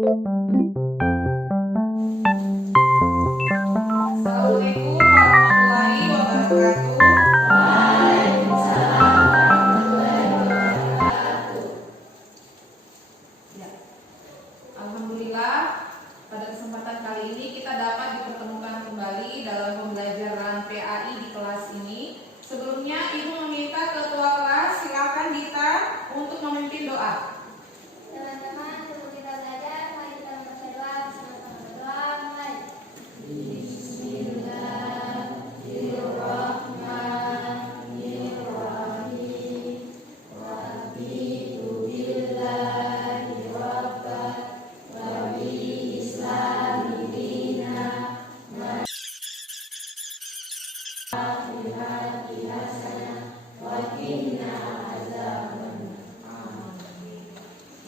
Assalamualaikum warahmatullahi wabarakatuh. Ya. Alhamdulillah, pada kesempatan kali ini kita dapat dipertemukan kembali dalam pembelajaran PAI di kelas ini. Sebelumnya Ibu meminta ketua kelas, silakan Dita, untuk memimpin doa. Teman-teman, sebelum kita belajar, mari kita membaca doa. Bersama-sama berdoa, mulai. Bismillahirrahmanirrahim. Raditu billahi rabban wa bil islami dinan wa bi hasanah wa qina azabannar.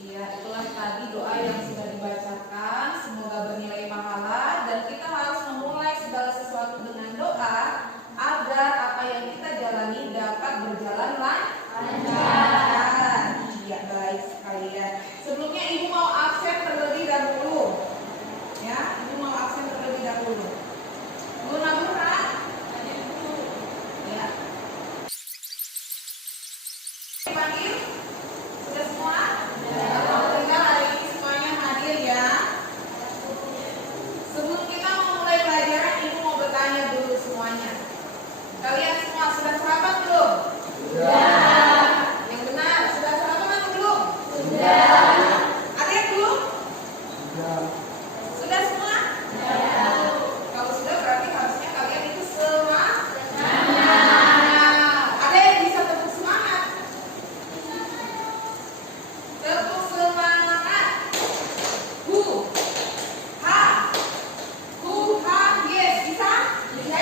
Iya, itulah tadi doa yang sudah dibacakan. Semoga bernilai pahala, dan kita harus memulai segala sesuatu dengan doa agar apa yang kita jalani dapat berjalan lancar. Iya, baik sekalian. Sebelumnya Ibu mau absen terlebih dahulu. Ya, Ibu mau absen terlebih dahulu. Bu Nabura? Ya. Dipanggil? Sudah semua? Alhamdulillah hari ini semuanya hadir ya. Sebelum kita memulai pelajaran, Ibu mau bertanya dulu semuanya. Kalian semua sudah sarapan belum? Sudah. Yang benar, sudah sarapan atau belum? Sudah. Ada yang belum? Sudah. Sudah semua? Sudah. Kalau sudah berarti harusnya kalian itu semangat. Ada yang bisa tepuk semangat? Tepuk semangat. Hu, ha, hu, ha, yes, bisa? Bisa?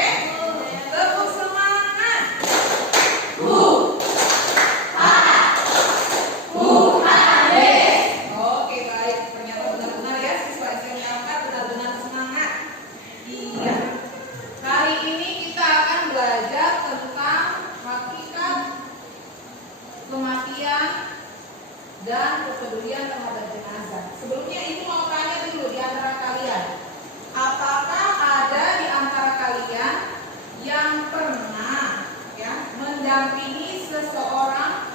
Tepuk semangat. Hu, ha, yes. Oke, baik. Ternyata benar-benar ya siswa SMA 4 benar-benar semangat. Iya. Kali ini kita akan belajar tentang hakikat kematian dan kepedulian terhadap jenazah. Sebelumnya Ibu mau tanya dulu di antara kalian, apakah ada di antara kalian yang pernah mendampingi seseorang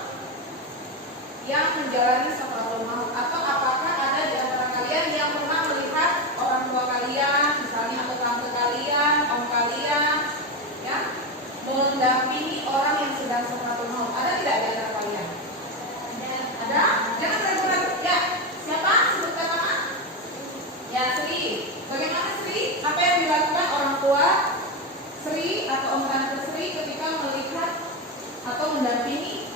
yang menjalani sakaratul maut, atau apakah ada di antara kalian yang pernah melihat orang tua kalian, misalnya atau tante kalian, om kalian, mendampingi orang yang sedang sakaratul maut? Ada tidak di antara kalian? Ada? Jangan ragu-ragu. Ya, siapa? Sebutkan nama. Ya, Sri. Bagaimana Sri? Apa yang dilakukan orang tua Sri atau om tante Sri ketika melihat atau mendampingi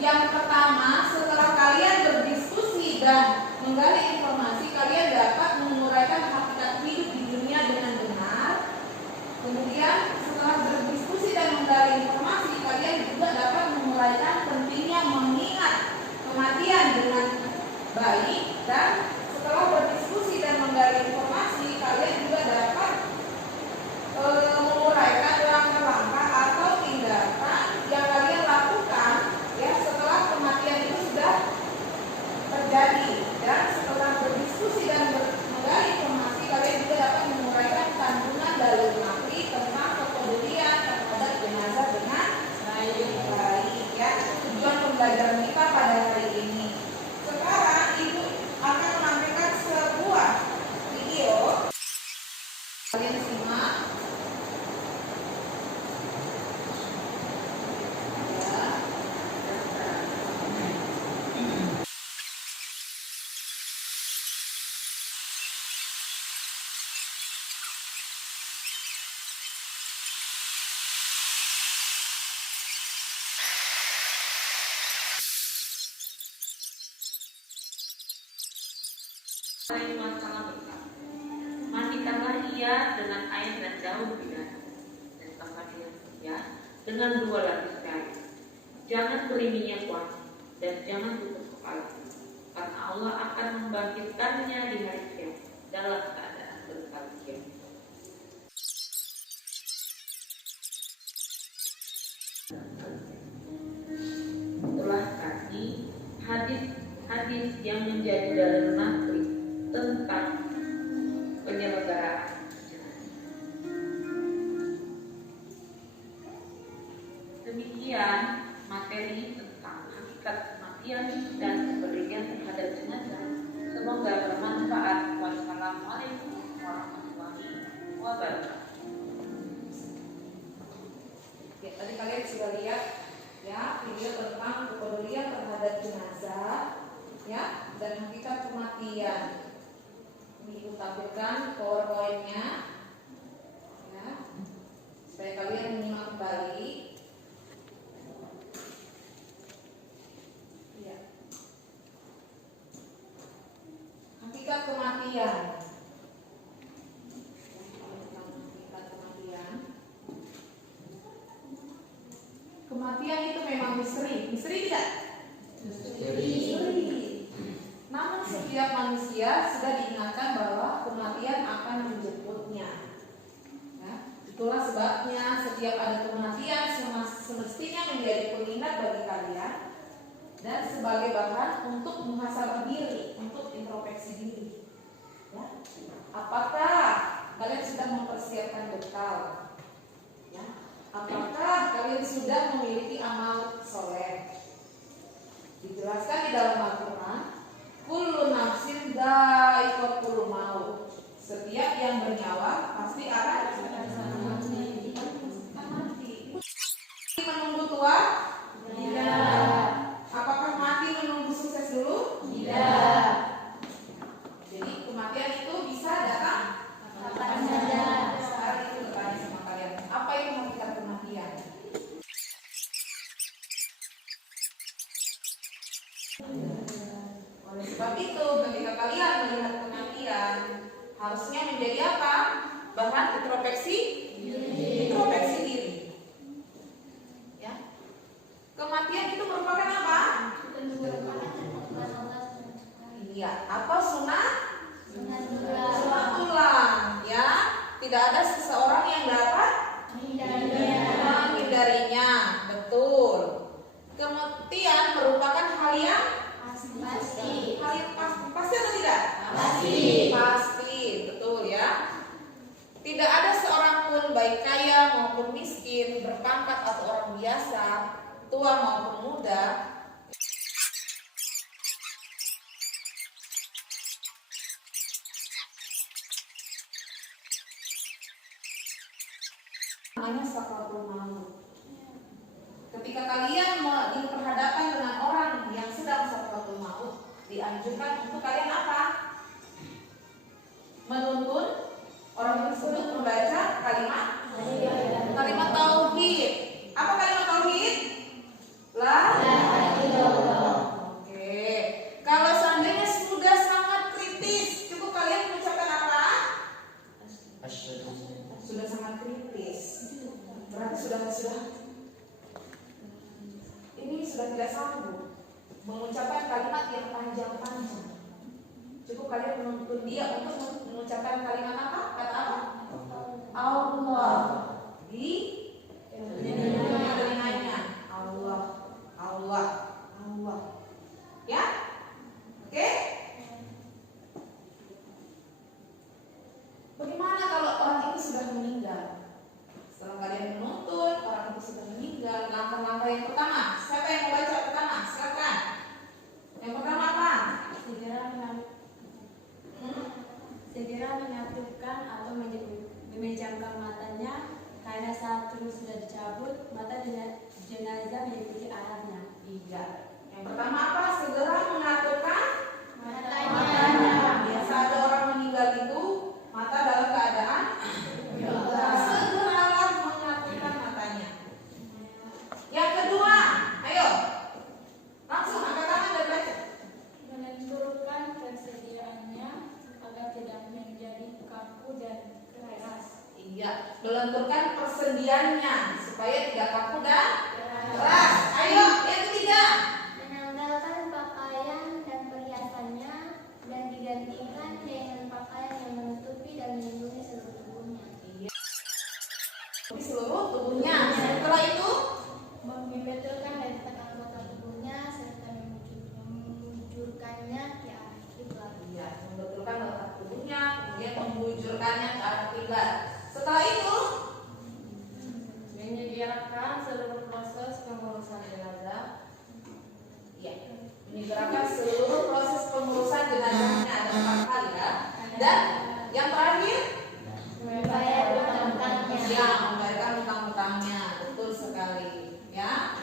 Yang pertama, setelah kalian berdiskusi dan menggali informasi, kalian dapat menguraikan hakikat hidup di dunia dengan benar. Kemudian, setelah berdiskusi dan menggali informasi, kalian juga dapat menguraikan pentingnya mengingat kematian dengan baik. Dan setelah berdiskusi dan menggali informasi, kalian juga dapat menguraikan langkah-langkah atau tindakan yang kalian lakukan ya setelah kematian itu sudah terjadi. Dan setelah berdiskusi dan menggali informasi, kalian juga dapat menguraikan kandungan dalil nafsi tentang kepedulian terhadap jenazah dengan baik ya. Tujuan pembelajaran kita pada hari ini. Sekarang Ibu akan menampilkan sebuah video. Kalian simak. Masalah besar. Mandikanlah ia dengan air dan daun binatang, dan pakaian ia dengan 2 lapis kain. Jangan beri minyak wangi dan jangan tutup kepala, karena Allah akan membangkitkannya di hari kiamat dalam keadaan berbahagia. Telah tadi hadis yang menjadi dalil nafsi tentang penyelenggaraan jenazah. Demikian materi tentang hakikat kematian dan kepedulian terhadap jenazah. Semoga bermanfaat. Wassalamualaikum warahmatullahi wabarakatuh. Ya, tadi kalian sudah lihat ya video tentang kepedulian terhadap jenazah ya dan hakikat kematian. Ibu tampilkan PowerPoint-nya ya, supaya kalian menyimak kembali. Ya. Hakikat kematian. Hakikat kematian. Kematian itu memang misteri. Misteri tidak? Misteri. Namun setiap manusia sudah diingatkan bahwa kematian akan menjemputnya. Ya, itulah sebabnya setiap ada kematian semestinya menjadi pengingat bagi kalian dan sebagai bahan untuk muhasabah diri, untuk introspeksi diri. Ya. Apakah kalian sudah mempersiapkan bekal? Ya. Apakah kalian sudah memiliki amal soleh? Dijelaskan di dalam Al-Quran, kullu nafsin dha'iqatul maut. Setiap yang bernyawa pasti akan mati. Menunggu tua? Tidak. Apakah mati menunggu sukses dulu? Tidak. Jadi kematian itu bisa datang kapan saja. Sekarang itu bertanya sama kalian, apa itu hakikat kematian? Oleh sebab itu, ketika kalian melihat kematian, harusnya menjadi apa? Bahan introspeksi diri. Ya. Kematian itu merupakan apa? Iya, apa sunat tulang, ya. Tidak ada seseorang yang dapat menghindarinya. Betul. Kematian merupakan hal yang pasti. Hal yang pasti atau tidak? Pasti, betul ya. Tidak ada seorang pun baik kaya maupun miskin, berpangkat atau orang biasa, tua maupun muda, namanya sakaratul maut. Ketika kalian diperhadapkan dengan orang yang sedang sakaratul maut, dianjurkan untuk kalian apa? Menuntun orang tersebut membaca kalimat tauhid. Apa kalimat tauhid? La ilaha mengucapkan kalimat yang panjang-panjang. Cukup kalian menuntun dia untuk mengucapkan kalimat apa? Kata apa? Allah. Di telinganya. Allah, Allah, Allah. Ya? Oke? Bagaimana kalau orang itu sudah meninggal? Setelah kalian menuntun, orang itu sudah meninggal. Langkah-langkah yang pertama, siapa yang mau baca pertama? Silakan. Yang pertama apa? Segera menyatukan atau memejamkan matanya, karena saat terus sudah dicabut, mata jenazah mengikuti arahnya. Iya. Yang pertama apa? Segera menyatukan Matanya. Biasa ada orang meninggal itu mata dalam keadaan segeralah menyatukan matanya. Yang kedua, ayo langsung angkat tangan dan baca. Melenturkan persediaannya agar tidak menjadi kaku dan keras. Iya, melenturkan persendiannya supaya tidak kaku dan keras. Ayo, yang ketiga. Menanggalkan pakaian dan perhiasannya dan digantikan dengan pakaian yang menutupi dan melindungi seluruh tubuhnya. Iya. Di seluruh tubuhnya. Setelah itu, Membetulkan dari setiap anggota tubuhnya serta memujurkannya ke arah kiblat. iya, membetulkan letak tubuhnya, kemudian membujurkannya ke arah kiblat. Setelah itu, Menyediakan seluruh proses pengurusan jenazah. iya, menyegerakan seluruh proses pengurusan jenazahnya ada 4 kali ya. Dan yang terakhir, Membayar utang-utangnya. ya, membayarkan utang-utangnya. Betul sekali. Ya,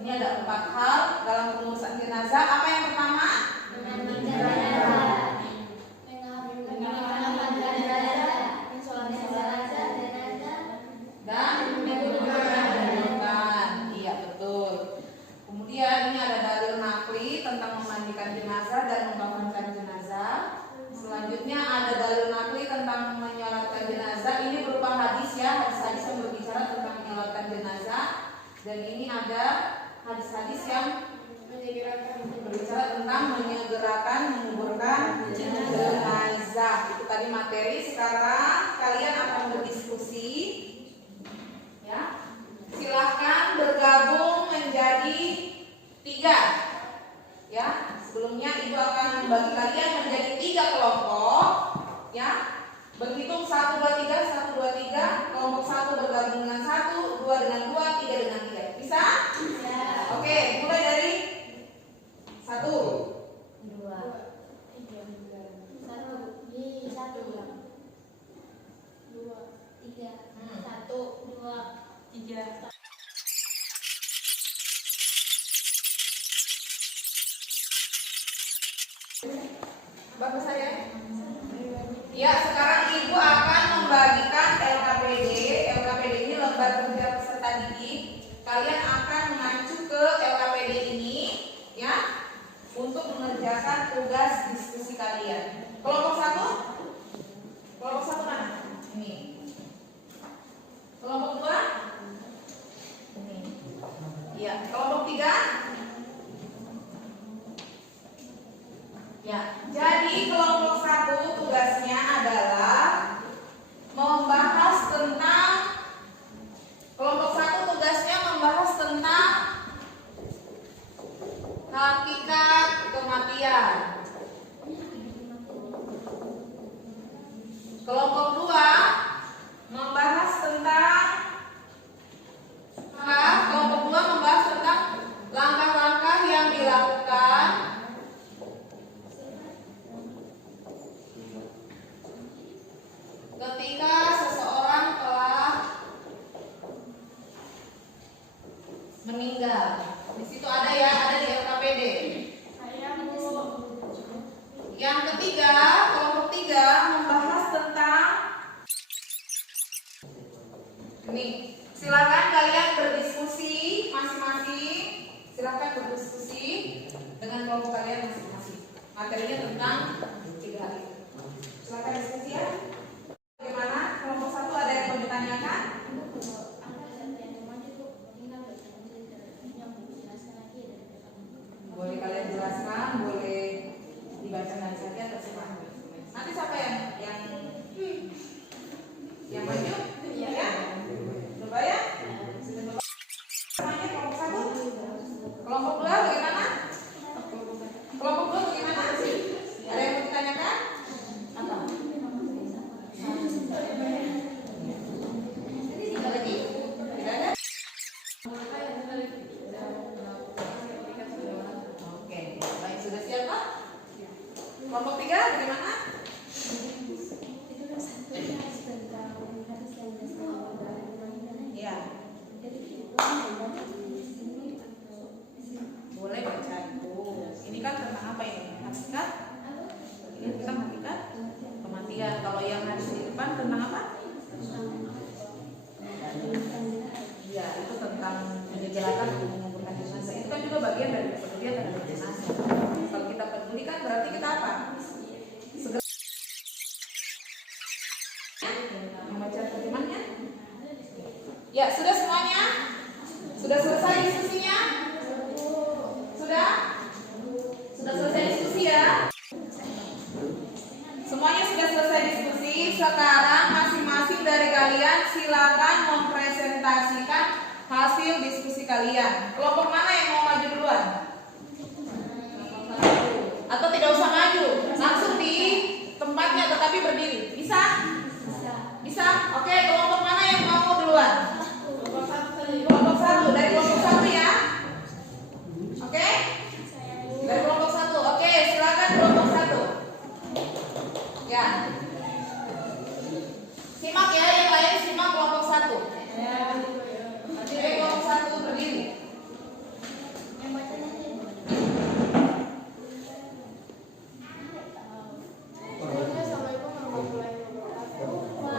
ini ada 4 hal dalam pengurusan jenazah. Apa yang pertama? Memandikan jenazah, mengamankan jenazah, mensolatkan jenazah, Dan menguburkan. Iya, betul. Kemudian ini ada dalil nakli tentang memandikan jenazah dan mengkafankan jenazah. Selanjutnya ada dalil nakli tentang menyolatkan jenazah. Ini berupa hadis ya, hadis-hadis yang berbicara tentang menyolatkan jenazah. Dan ini ada hadis-hadis yang berbicara tentang menyegerakan menguburkan jenazah. Itu tadi materi. Sekarang kalian akan berdiskusi. Ya, silahkan bergabung menjadi 3. Ya, sebelumnya ibu akan membagi kalian menjadi 3 kelompok. Ya, berhitung 1, 2, 3, 1, 2, 3. Kelompok 1 bergabung dengan 1, 2 dengan 2, 3 dengan 3. Bisa? Ya. Oke, mulai dari 1. 2, 3, 1, 2, 3, 1, 2, 3. Bagus saya. Ya, sekarang ibu akan membagikan LKPD. LKPD ini lembar kerja peserta didik. Kalian akan mengacu ke LKPD ini, ya, untuk mengerjakan tugas diskusi kalian. Kelompok 1? Kelompok 1 mana? Ini. Kelompok 2? Ini. Iya. Kelompok 3? Ya, jadi kelompok 1 tugasnya adalah membahas tentang hakikat kematian. Kelompok 2 membahas tentang langkah-langkah yang dilakukan ketika seseorang telah meninggal. Di situ ada ya, ada di LKPD. Yang ketiga, kelompok 3 membahas tentang ini. Silakan kalian berdiskusi masing-masing. Silakan berdiskusi dengan kelompok kalian masing-masing. Materinya tentang 3 hal itu. Silakan diskusi ya. Bagaimana? Kelompok 1 ada yang mau ditanyakan? Boleh kalian senang saja terserah. Nanti siapa yang maju? Ya. Coba ya. Semuanya kelompok 1. Kelompok 2 bagaimana? Kelompok 2 bagaimana? Ada yang mau ditanyakan? Apa? Tidak lagi? Tidak ada? Oke, baik, sudah siap Pak? Kelompok 3 bagaimana? Ya. Boleh baca itu. Ini kan tentang apa ini? Hakikat? Ini tentang hakikat kematian. Kalau yang hadis di depan tentang apa? Ya, itu tentang menjelajakan mengumpulkan jenazah. Itu kan juga bagian dari kepedulian terhadap jenazah. Kalau kita peduli kan berarti kita apa? Segera membaca terjemahnya. Ya, sudah semuanya? Sudah selesai diskusinya? Sudah? Sudah selesai diskusi ya? Semuanya sudah selesai diskusi. Sekarang masing-masing dari kalian silakan mempresentasikan hasil diskusi kalian. Kelompok mana yang mau maju duluan? Atau tidak usah maju, langsung di tempatnya tetapi berdiri. Bisa? Bisa? Oke, kelompok mana yang mau duluan? Kelompok 1. Dari kelompok 1 ya. Oke? Dari kelompok 1. Oke, silakan kelompok 1. Ya. Simak ya, yang lain simak kelompok 1. Dari kelompok 1 berdiri.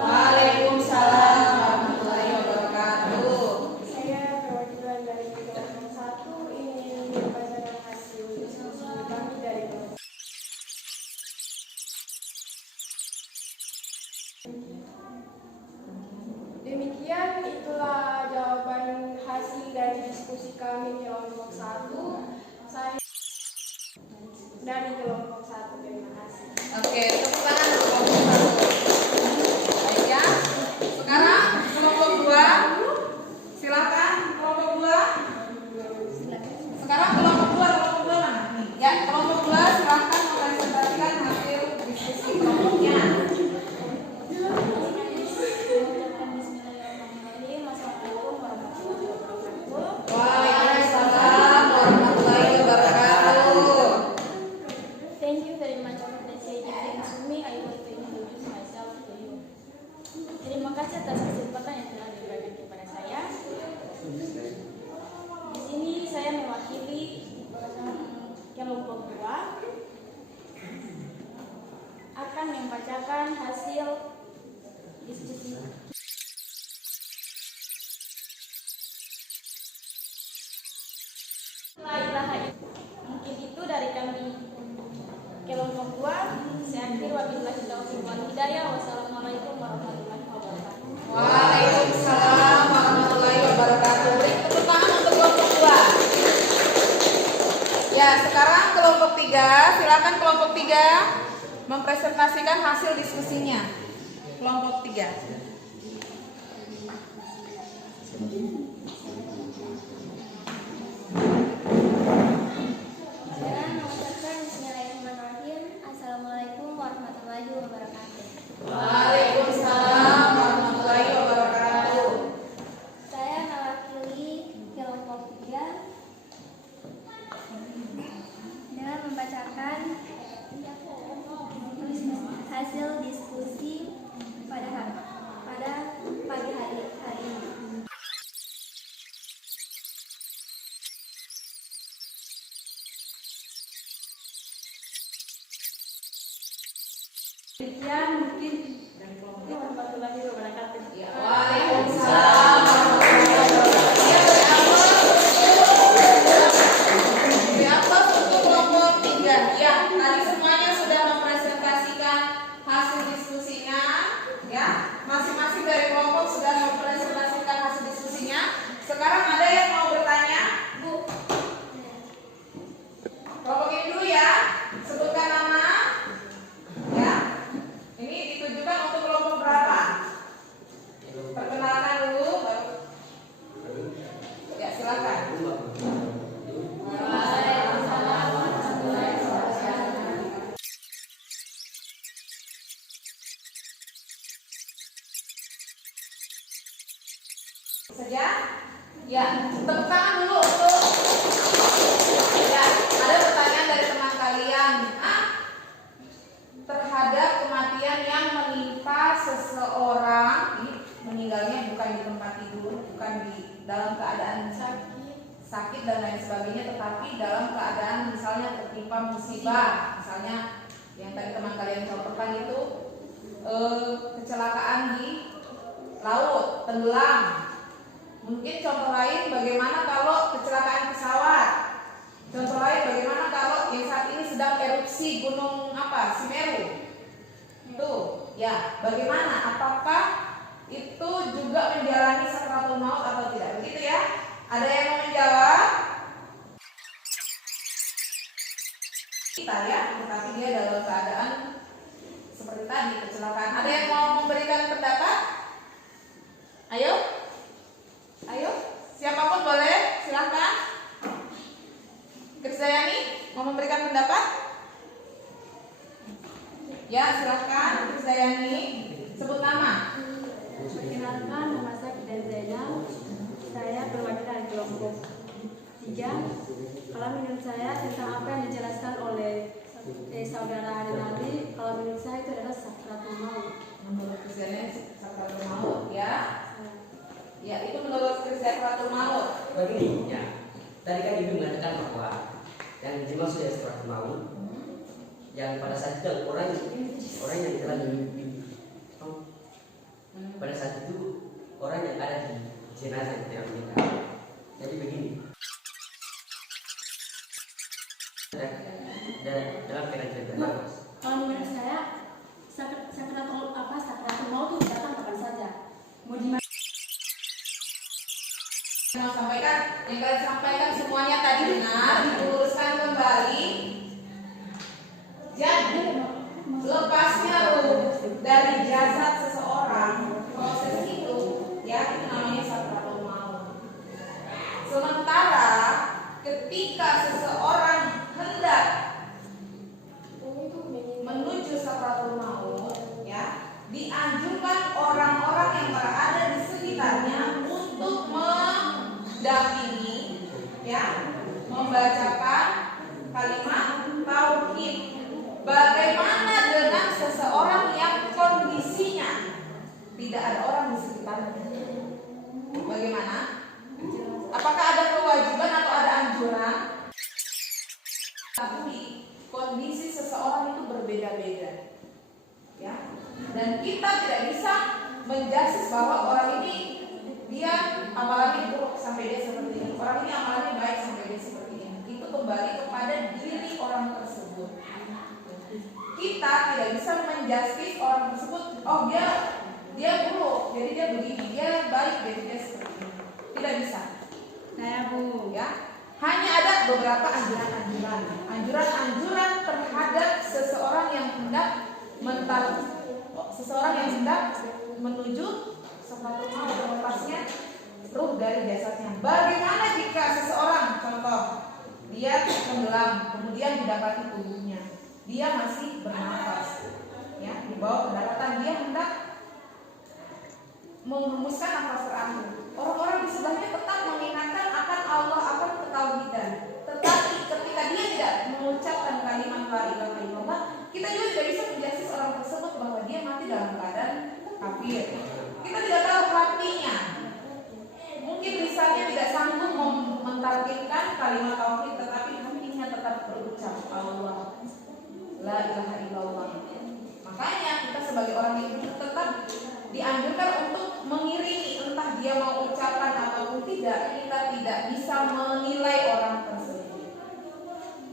Waalaikumsalam warahmatullahi wabarakatuh. Saya perwakilan dari kelompok 1 ingin membacakan hasil diskusi kami dari kelompok. Demikian itulah jawaban hasil dari diskusi kami kelompok 1. Saya dari kelompok 1, terima kasih. Oke, tepuk tangan untuk kelompok 1. Baik ya. Sekarang kelompok 2. Silakan kelompok 2. Sekarang kelompok 2 mana? Ya, kelompok 2 silakan mempresentasikan hasil diskusi kelompoknya. Waalaikumsalam warahmatullahi wabarakatuh. Thank you very much for the sharing to me. I want to introduce myself to you. Terima kasih atas kesempatan yang telah diberikan kepada saya. Di sini saya mewakili kelompok 2 akan membacakan hasil diskusi. Mungkin itu dari kami kelompok 2. Saya akhir wabillahi taufiq wal hidayah. Wassalamualaikum warahmatullahi wabarakatuh. Waalaikumsalam warahmatullahi wabarakatuh. Beri tepuk tangan untuk kelompok 2. Ya, sekarang kelompok 3. Silakan kelompok 3 mempresentasikan hasil diskusinya. Kelompok 3. Saya mengucapkan bismillahirrahmanirrahim. Assalamualaikum warahmatullahi wabarakatuh. Waalaikumsalam warahmatullahi wabarakatuh. Saya mewakili kelompok 3 dengan membacakan hasil diskusi pada pagi hari ini. Demikian mungkin Dan kelompok warahmatullahi wabarakatuh. Waalaikumsalam warahmatullahi wabarakatuh. Ya, beri aplaus untuk kelompok 3. Ya, tadi semuanya sudah mempresentasikan hasil diskusinya. Ya, masing-masing dari kelompok sudah mempresentasikan hasil diskusinya. Sekarang ada yang mau bertanya? Bu. Kelompok ini dulu ya. Sebutkan nama. saja? Ya, tepuk tangan dulu untuk ya, ada pertanyaan dari teman kalian. Terhadap kematian yang menimpa seseorang, meninggalnya bukan di tempat tidur, bukan di dalam keadaan sakit dan lain sebagainya, tetapi dalam keadaan misalnya tertimpa musibah, misalnya yang tadi teman kalian contohkan itu kecelakaan di laut, tenggelam. Mungkin contoh lain bagaimana kalau kecelakaan pesawat. Contoh lain bagaimana kalau yang saat ini sedang erupsi gunung Semeru. Itu, ya, bagaimana? Apakah itu juga menjalani sakratul maut atau tidak? Begitu ya? Ada yang mau menjawab? Kita ya, tetapi dia dalam keadaan seperti tadi, kecelakaan. Ada yang mau memberikan pendapat? Ayo, siapapun boleh, silahkan. Krisdayani mau memberikan pendapat? Ya, silahkan Krisdayani, sebut nama. Perkenalkan, nama saya Fidan Zainal. Saya perwakilan kelompok 3. Kalau menurut saya tentang apa yang dijelaskan oleh saudara Harinaldi, kalau menurut saya itu adalah sakratul maut. Menurut Krisdayani sakratul maut, ya. Ya, itu menurut Krisdayani sakratul maut. Begini, ya. Tadi kan Ibu mengatakan bahwa yang dimaksud dari sakratul maut yang pada saat itu orang yang telah mimpi. Pada saat itu orang yang ada di jenazah yang tidak meninggal. Jadi begini. Dalam keadaan jenazah. Kalau menurut saya sakratul maut itu datang kapan saja. Mau di mana? Yang kalian sampaikan semuanya tadi benar, diluruskan kembali. Jadi lepasnya ruh dari jasad seseorang, proses itu ya itu namanya sakratul maut. Sementara ketika seseorang hendak menuju sakratul maut, ya dianjurkan orang-orang yang berada di sekitarnya untuk mendampingi, ya, membacakan kalimat tauhid. Bagaimana dengan seseorang yang kondisinya tidak ada orang di sekitarnya? Bagaimana? Apakah ada kewajiban atau ada anjuran? Tapi kondisi seseorang itu berbeda-beda, ya. Dan kita tidak bisa menjudge bahwa orang ini dia amalannya buruk sampai dia seperti ini, orang ini amalannya baik sampai dia seperti ini. Itu kembali kepada diri orang tersebut. Kita tidak bisa menjudge orang tersebut. Oh dia buruk, jadi dia begini. Dia baik, jadi dia seperti ini. Tidak bisa. Saya Bu. Ya, hanya ada beberapa anjuran terhadap seseorang yang hendak menuju sakratul maut, melepasnya ruh dari jasadnya. Bagaimana jika seseorang, contoh, dia tenggelam, kemudian didapati tubuhnya, dia masih bernafas, ya, di bawah pendaratan, dia hendak menghembuskan nafas terakhir. Orang-orang di sebelahnya tetap mengingatkan akan Allah, akan ketauhidan. Tetapi ketika dia tidak mengucapkan kalimat la ilaha illallah, kita juga tidak bisa menjudge orang tersebut bahwa dia mati dalam keadaan kafir. Kita tidak tahu hatinya. Mungkin misalnya tidak sanggup mentargetkan kalimat tauhid, tetapi hatinya tetap berucap Allah, la ilaha illallah. Makanya kita sebagai orang yang tetap dianjurkan untuk mengiringi, entah dia mau ucapkan ataupun tidak. Kita tidak bisa menilai orang tersebut,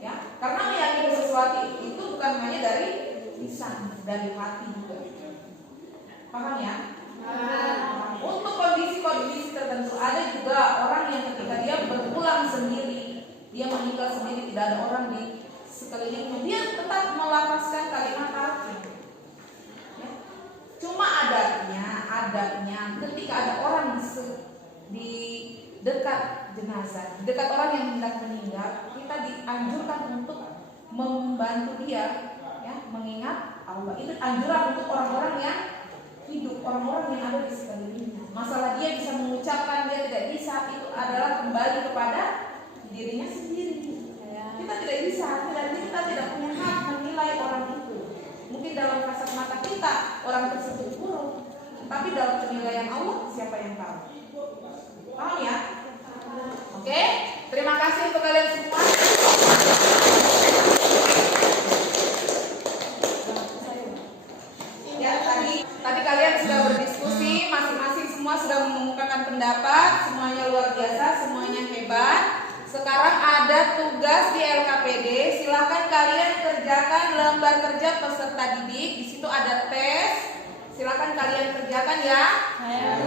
ya, karena meyakini sesuatu itu bukan hanya dari lisan, dari hati juga. Paham ya? Untuk kondisi-kondisi tertentu, ada juga orang yang ketika dia berpulang sendiri, dia meninggal sendiri, tidak ada orang di sekelilingnya, dia tetap melafazkan kalimat tauhid. Ya. Cuma adabnya ketika ada orang di dekat jenazah, di dekat orang yang hendak meninggal, kita dianjurkan untuk membantu dia, ya, mengingat Allah. Itu anjuran untuk orang-orang yang hidup, orang-orang yang ada di sekelilingnya. Masalah dia bisa mengucapkan, dia tidak bisa, itu adalah kembali kepada dirinya sendiri. Kita tidak bisa, dan kita tidak punya hak menilai orang itu. Mungkin dalam kasat mata kita orang tersebut buruk, tapi dalam penilaian Allah siapa yang tahu? Paham ya? Oke, terima kasih untuk kalian semua. Ya, tadi kalian sudah berdiskusi, masing-masing semua sudah mengemukakan pendapat, semuanya luar biasa, semuanya hebat. Sekarang ada tugas di LKPD, silakan kalian kerjakan lembar kerja peserta didik. Di situ ada tes, silakan kalian kerjakan ya.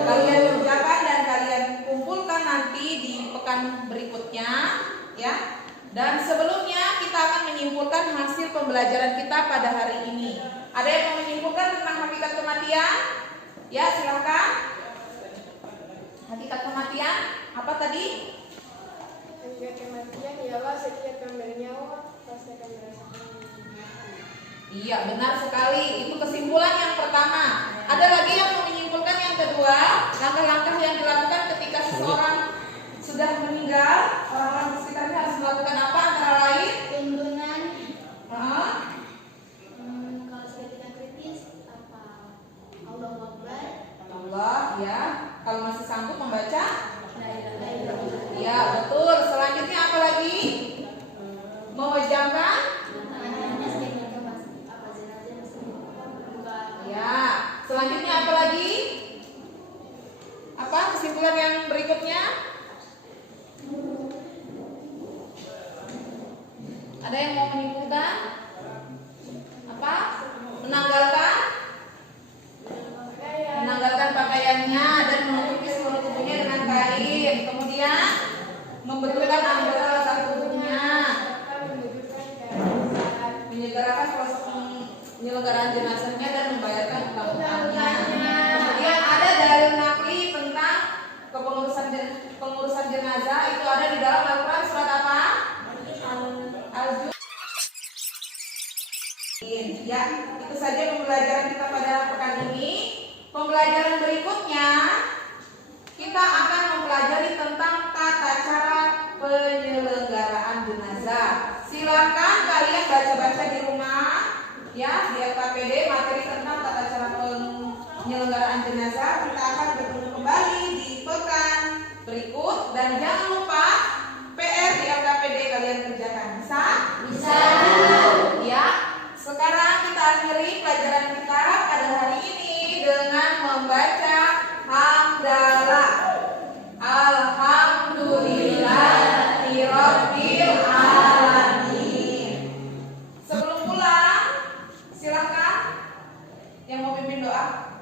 Kalian kerjakan dan kalian kumpulkan nanti di pekan berikutnya, ya. Dan sebelumnya kita akan menyimpulkan hasil pembelajaran kita pada hari ini. Ada yang mau menyimpulkan tentang hakikat kematian? Ya, silakan. Hakikat kematian apa tadi? Hakikat kematian ialah setiap yang bernyawa pasti akan merasakan kematian. Iya, benar sekali. Itu kesimpulan yang pertama. Ada lagi yang mau menyimpulkan yang kedua, langkah-langkah yang dilakukan ketika seseorang sudah meninggal, orang-orang di sekitarnya harus melakukan apa antara lain? Tuntunan. Kalau sudah tidak kritis, apa Allahu Akbar. Allah, ya. Kalau masih sanggup membaca? Ya, betul. Selanjutnya apa lagi? Memejamkan? Ya. Selanjutnya apa lagi? Apa kesimpulan yang berikutnya? Ada yang mau menyimpulkan? Apa? Menanggalkan? Menanggalkan pakaiannya dan menutupi seluruh tubuhnya dengan kain. Kemudian membetulkan anggota tubuhnya, menyegerakan proses penyelenggaraan jenazahnya dan membayarkan utang-utangnya. Kemudian ada dalil nakli tentang pengurusan jenazah, itu ada di dalam Al-Quran surat apa? Al-Juz. Ya, itu saja pembelajaran kita pada pekan ini. Pembelajaran berikutnya kita akan mempelajari tentang tata cara penyelenggaraan jenazah. Silakan kalian baca-baca di rumah, ya, di LKPD materi tentang tata cara penyelenggaraan jenazah. Kita akan bertemu kembali di pekan berikut dan jangan lupa PR di LKPD kalian kerjakan. Bisa? Bisa. Ya. Sekarang kita akhiri pelajaran kita pada hari ini dengan membaca hamdalah. Alhamdulillahirabbil alamin. Sebelum pulang, silakan yang mau pimpin doa.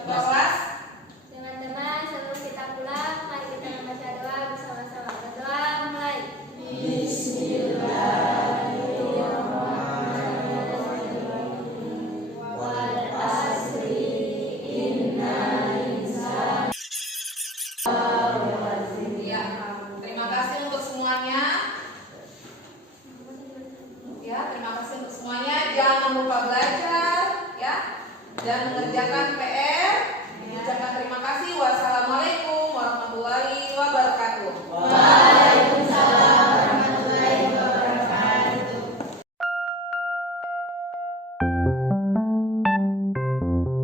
Ketua kelas. Teman-teman, sebelum kita pulang, mari kita membaca doa bersama-sama. Berdoa mulai. Terima kasih untuk semuanya. Ya, terima kasih untuk semuanya. Jangan lupa belajar, ya, dan mengerjakan PR.